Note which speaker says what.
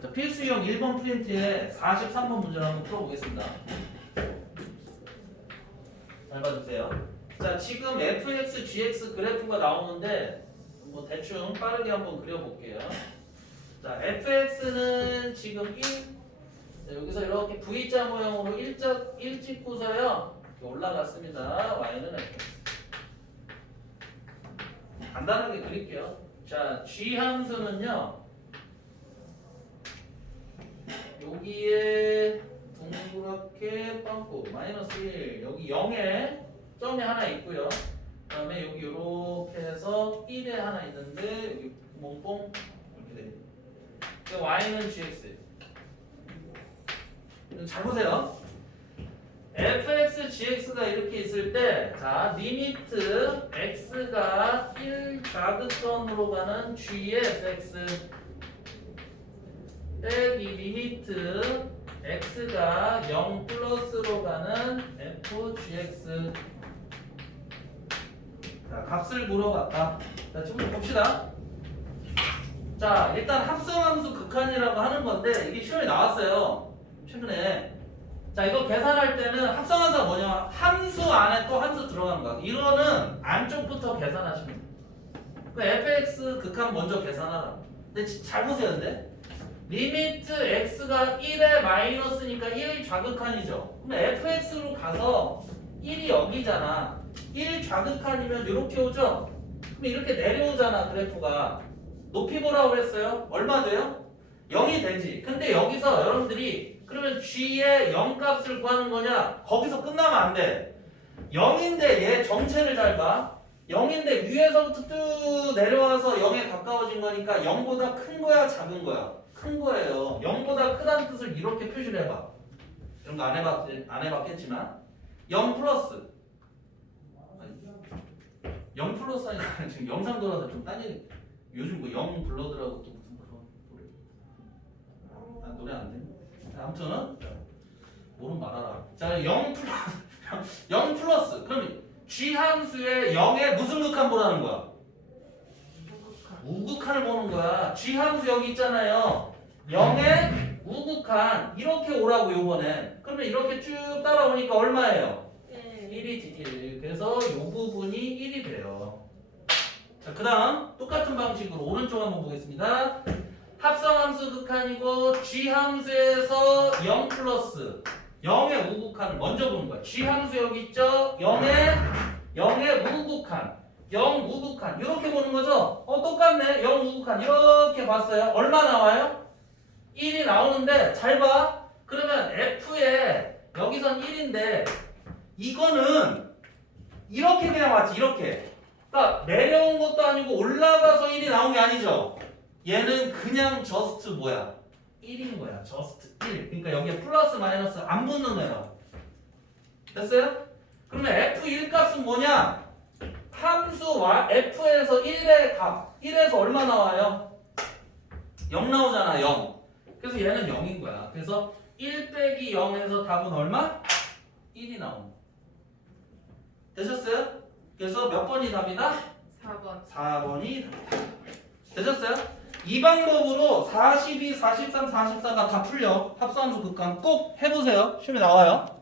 Speaker 1: 자, 필수형 1번 프린트에 43번 문제를 한번 풀어보겠습니다. 잘 봐주세요. 자, 지금 fx, gx 그래프가 나오는데 뭐 대충 빠르게 한번 그려볼게요. 자, fx는 지금 1, 자, 여기서 이렇게 V자 모형으로 일자, 일 찍고서요. 올라갔습니다. y는 fx. 간단하게 그릴게요. 자, g 함수는요. 여기에 동그랗게 빵꾸 마이너스 1 여기 0에 점이 하나 있고요. 그 다음에 여기 이렇게 해서 1에 하나 있는데 여기 구멍뽕 이렇게 됩니다. 그 y는 gx. 잘 보세요. fx, gx가 이렇게 있을 때, 자, 리미트 x가 1 자극선으로 가는 g의 fx 빼기 리미트 x가 0 플러스로 가는 fgx 자 값을 물어봤다. 자 지금 봅시다. 자 일단 합성함수 극한이라고 하는 건데 이게 시험에 나왔어요. 최근에. 자 이거 계산할 때는 합성함수가 뭐냐 함수 안에 또 함수 들어가는 거야. 이거는 안쪽부터 계산하시면 돼요. 그 fx 극한 먼저 계산하라 근데 지- 잘 보세요 근데 리미트 x가 1에 마이너스니까 1 좌극한이죠. 그럼 fx로 가서 1이 여기잖아. 1 좌극한이면 이렇게 오죠? 그럼 이렇게 내려오잖아 그래프가. 높이 보라고 그랬어요? 얼마 돼요? 0이 되지. 근데 여기서 여러분들이 그러면 g의 0 값을 구하는 거냐? 거기서 끝나면 안 돼. 0인데 얘 정체를 잘 봐. 0인데 위에서부터 쭉 내려와서 0에 가까워진 거니까 0보다 큰 거야 작은 거야? 큰 거예요. 0보다 크다는 뜻을 이렇게 표시를 해봐. 이런 거 안 해봤, 안 해봤겠지만 0 플러스 0 플러스 아니라 지금 영상 돌아서 좀 딴 얘기 요즘 뭐영 블러드라고 또 무슨 그런 노래 아, 노래 안 돼? 아무튼 모르면 말하라 자0 플러스 0 플러스 그럼 G 함수의 0에 무슨 극한 보라는 거야? 우극한을 보는 거야. G 함수 여기 있잖아요. 0에 우극한 이렇게 오라고 요번엔. 그러면 이렇게 쭉 따라오니까 얼마예요? 1이지 1. 그래서 요 부분이 1이 돼요. 자, 그 다음 똑같은 방식으로 오른쪽 한번 보겠습니다. 합성함수 극한이고 G 함수에서 0 플러스 0의 우극한을 먼저 보는 거야. G 함수 여기 있죠? 0의 0의 우극한 0 우극한 이렇게 보는 거죠? 어 똑같네 0 우극한 이렇게 봤어요 얼마 나와요? 1이 나오는데 잘 봐. 그러면 F에 여기선 1인데 이거는 이렇게 그냥 왔지 이렇게. 그러니까 내려온 것도 아니고 올라가서 1이 나온 게 아니죠. 얘는 그냥 저스트 뭐야? 1인 거야 저스트 1 그러니까 여기에 플러스 마이너스 안 붙는 거예요 됐어요? 그러면 F1 값은 뭐냐? 함수 f에서 1의 값 1에서 얼마 나와요? 0 나오잖아 0 그래서 얘는 0인 거야 그래서 1 빼기 0에서 답은 얼마? 1이 나오는 거야 되셨어요? 그래서 몇 번이 답이다?
Speaker 2: 4번
Speaker 1: 4번이 답이다 되셨어요? 이 방법으로 42, 43, 44가 다 풀려 합성함수 극강 꼭 해보세요 시험에 나와요